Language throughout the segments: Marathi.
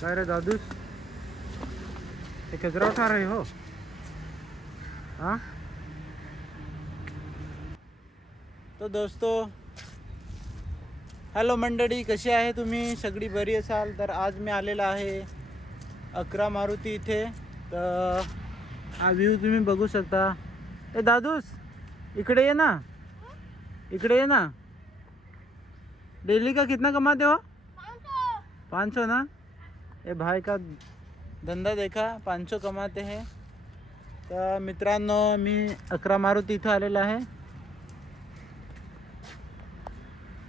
काय रे दादूस, हे कचरा उठा रहे हो? हाँ तो दोस्तों, हॅलो मंडळी, कशी आहे तुम्ही? सगळी बरी असाल तर आज मी आलेला आहे 11 मारुती इथे. तर हा व्ह्यू तुम्ही बघू शकता. ए दादूस, इकडे ये ना, इकडे ये ना. डेली का कितना कमाते हो? 500 ना. ये भाई का धंदा देखा, 500 कमाते हैं. तर मित्रांनो, मी 11 मारुती इथं आलेला आहे.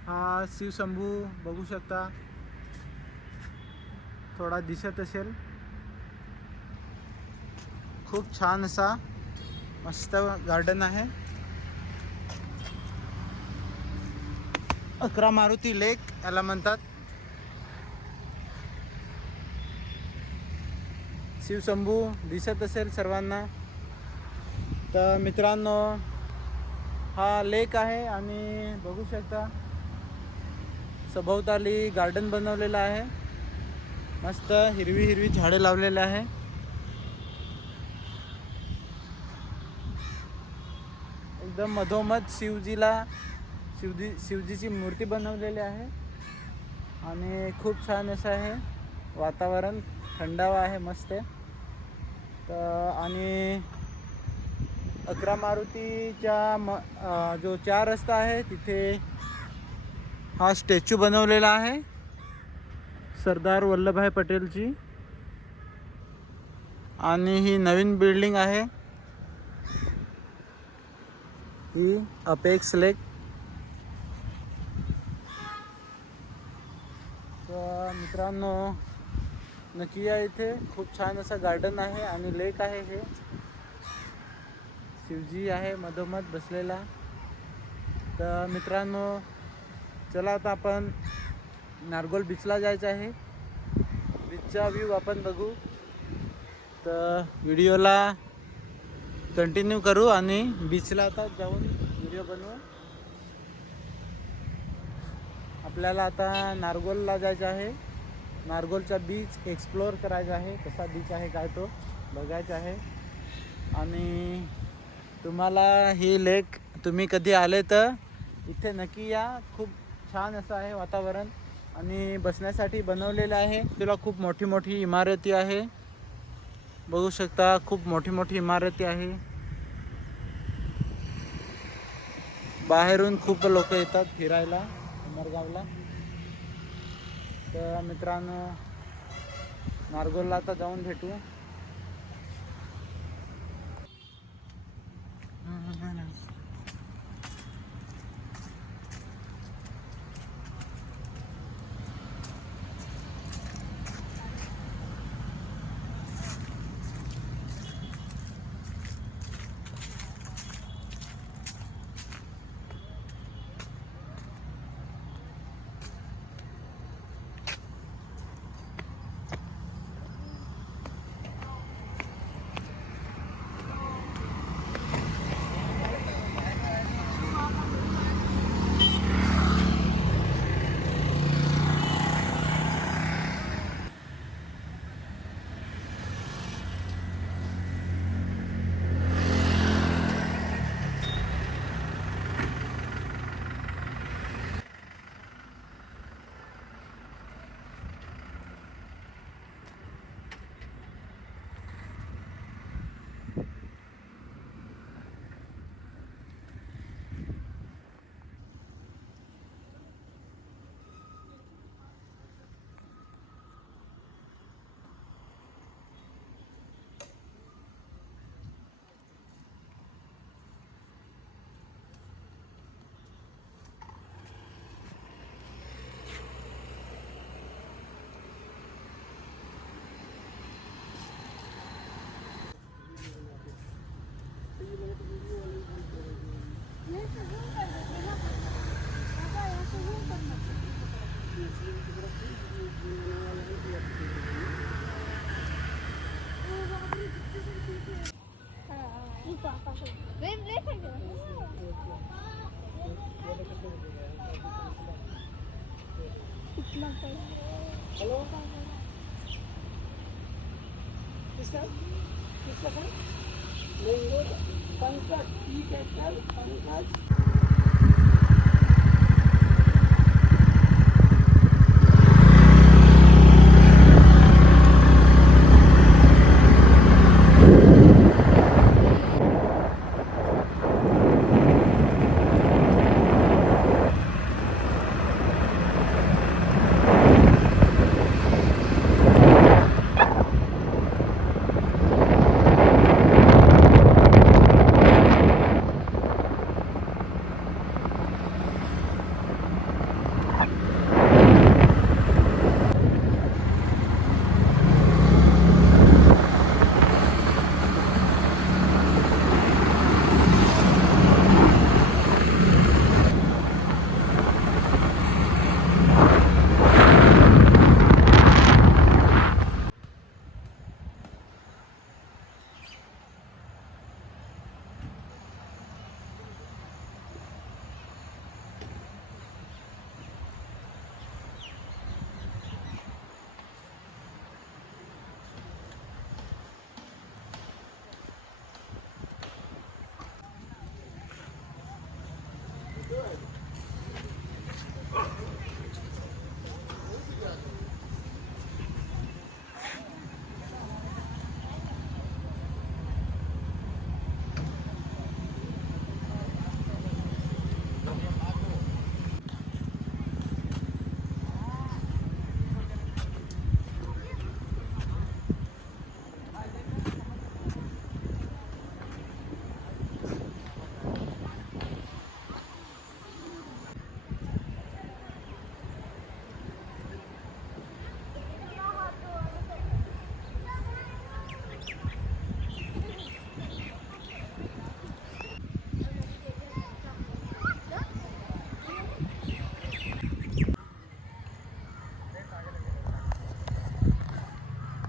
हा शिवशंभू बघू शकता, थोडा दिसत असेल. खूप छान असा मस्त गार्डन आहे. 11 मारुती लेक याला म्हणतात. शिवशंभू दिसत असेल सर्वांना. तर मित्रांनो, हा लेक आहे आणि बघू शकता सभोवताली गार्डन बनवलेलं आहे. मस्त हिरवी हिरवी झाडे लावलेले आहे. एकदम मधोमध शिवजीची मूर्ती बनवलेली आहे आणि खूप छान असं आहे वातावरण. थंडावा आहे मस्त. तर आणि 11 मारुतीच्या जो 4 रस्ता आहे तिथे हा स्टॅच्यू बनवलेला आहे सरदार वल्लभभाई पटेलची. आणि ही नवीन बिल्डिंग आहे, ही अपेक्स लेक. तर मित्रांनो, नक्की या इथे. खूप छान असं गार्डन आहे आणि लेक आहे. हे शिवजी आहे मधोमध बसलेला. तर मित्रांनो, चला आता आपण नारगोल बीचला जायचं आहे. बीचचा व्ह्यू आपण बघू. तर व्हिडिओला कंटिन्यू करू आणि बीचला आता जाऊन व्हिडिओ बनवू. आपल्याला आता नारगोलला जायचं आहे. नारगोलचा बीच एक्सप्लोअर करायचा आहे. कसा बीच आहे काय तो बघायचा आहे. आणि तुम्हाला ही लेक तुम्ही कधी आले तर इथे नक्की या. खूप छान असं आहे वातावरण आणि बसण्यासाठी बनवलेलं आहे. तुला खूप मोठी मोठी इमारती आहे, बघू शकता. खूप मोठी मोठी इमारती आहे. बाहेरून खूप लोक येतात फिरायला उमरगावला. तर मित्रांनो, नारगोलला आता जाऊन भेटू.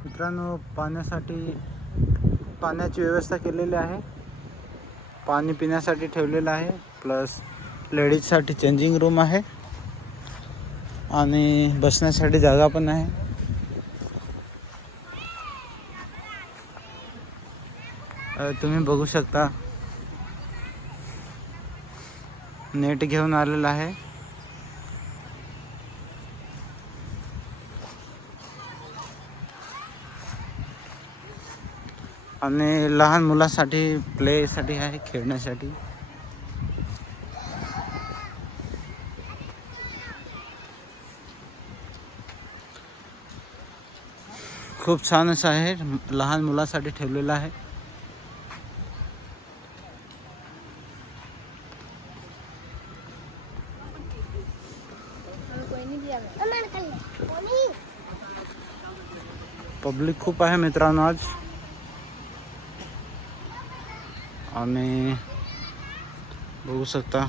मित्रांनो, पाण्याची व्यवस्था केलेली आहे. पाणी पिण्यासाठी ठेवलेलं आहे. प्लस लेडीजसाठी चेंजिंग रूम आहे आणि बसण्यासाठी जागा पण आहे. तुम्ही बघू शकता, नेट घेऊन आलेलं आहे. आणि लहान मुलांसाठी प्लेसाठी आहे, खेळण्यासाठी. खूप छान असं आहे, लहान मुलांसाठी ठेवलेलं आहे. पब्लिक खूप आहे मित्रांनो आज, आणि बघू शकता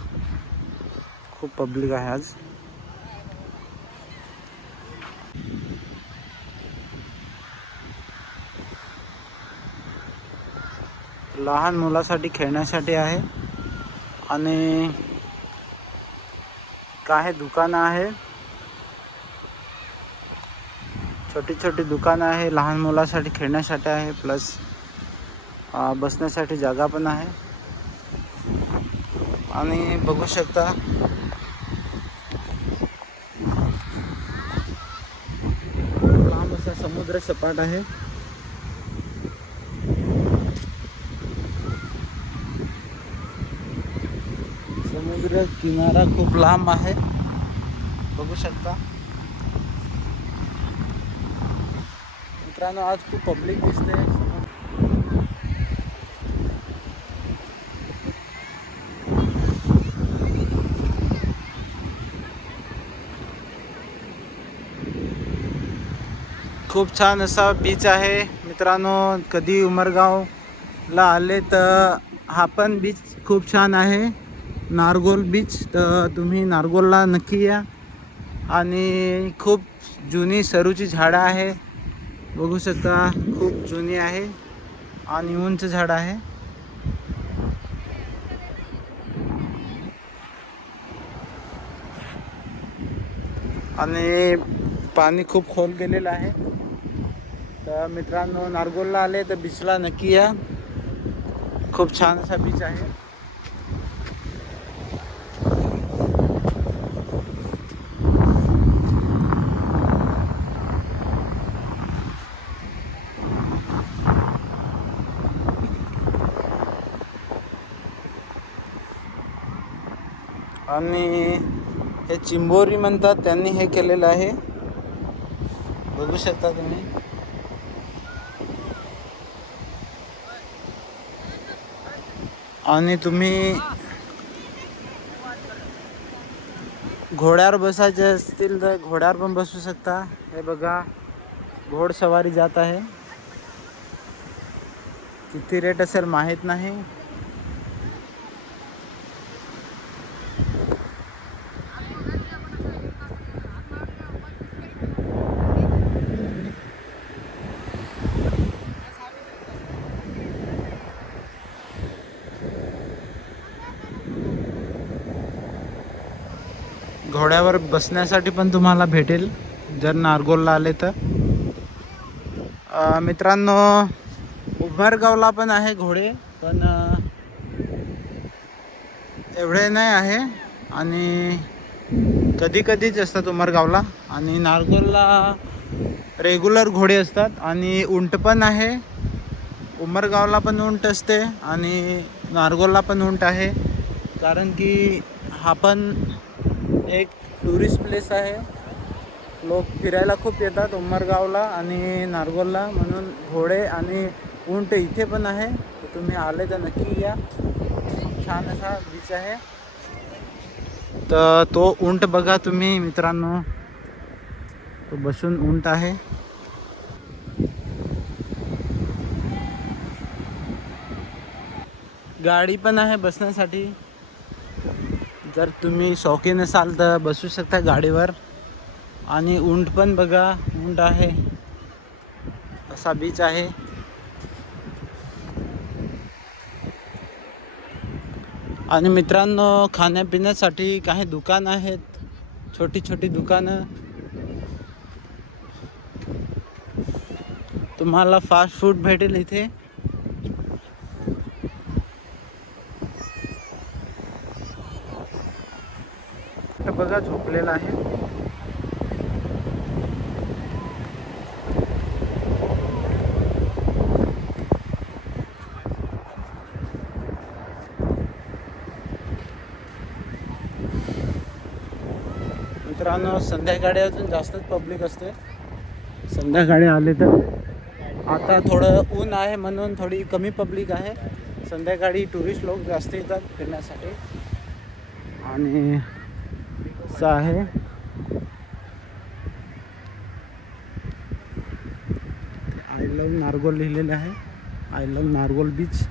खूप पब्लिक आहे आज. लहान मुलासाठी खेळण्यासाठी आहे आणि काही दुकानं आहे, छोटी छोटी दुकानं आहे. लहान मुलासाठी खेळण्यासाठी आहे, प्लस बसण्यासाठी जागा पण आहे. आणि बघू शकता लांब असा समुद्र सपाट आहे. समुद्र किनारा खूप लांब आहे, बघू शकता मित्रांनो. आज खूप पब्लिक दिसते. खूप छान असा बीच आहे मित्रांनो. कधी उमरगावला आले तर हा पण बीच खूप छान आहे, नारगोल बीच. तर तुम्ही नारगोलला नक्की या. आणि खूप जुनी सरूची झाडं आहे, बघू शकता खूप जुनी आहे आणि उंच झाड आहे. आणि पाणी खूप खोल गेलेलं आहे. तर मित्रांनो, नारगोलला आले तर बीचला नक्की या. खूप छान असा बीच आहे. आणि हे चिंबोरी म्हणतात, त्यांनी हे केलेलं आहे, बघू शकता तुम्ही. आणि तुम्ही घोड्यावर बसायचे असतील तर घोड्यावर पण बसू शकता. हे बघा, घोडसवारी जात आहे. किती रेट असेल माहीत नाही. घोड्यावर बसण्यासाठी पण तुम्हाला भेटेल जर नारगोलला आले तर. मित्रांनो, उमरगावला पण आहे घोडे, पण एवढे नाही आहे. आणि कधी कधीच असतात उमरगावला. आणि नारगोलला रेग्युलर घोडे असतात. आणि उंट पण आहे. उमरगावला पण उंट असते आणि नारगोलला पण उंट आहे. कारण की हा पण एक टुरिस्ट प्लेस आहे. लोक फिरायला खूप येतात उमरगावला आणि नारगोलला, म्हणून घोडे आणि उंट इथे पण आहे. तर तुम्ही आले तर नक्की या. छान असा बीच आहे. तर तो उंट बघा तुम्ही मित्रांनो, तो बसून उंट आहे. गाडी पण आहे बसण्यासाठी. जर तुम्ही शौकीन असाल तर बसू शकता गाडीवर. आणि उंट पण बघा, उंट आहे. असा बीच आहे. आणि मित्रांनो, खाण्यापिण्यासाठी काही दुकानं आहेत, छोटी छोटी दुकानं. तुम्हाला फास्ट फूड भेटेल इथे. बघा, झोपलेला आहे. मित्रांनो, संध्याकाळी अजून जास्तच पब्लिक असते. संध्याकाळी आले तर. आता थोडं ऊन आहे म्हणून थोडी कमी पब्लिक आहे. संध्याकाळी टुरिस्ट लोक जास्त येतात फिरण्यासाठी. आणि असं आहे. आय लव्ह नारगोल लिहिलेलं आहे. I love Nargol beach.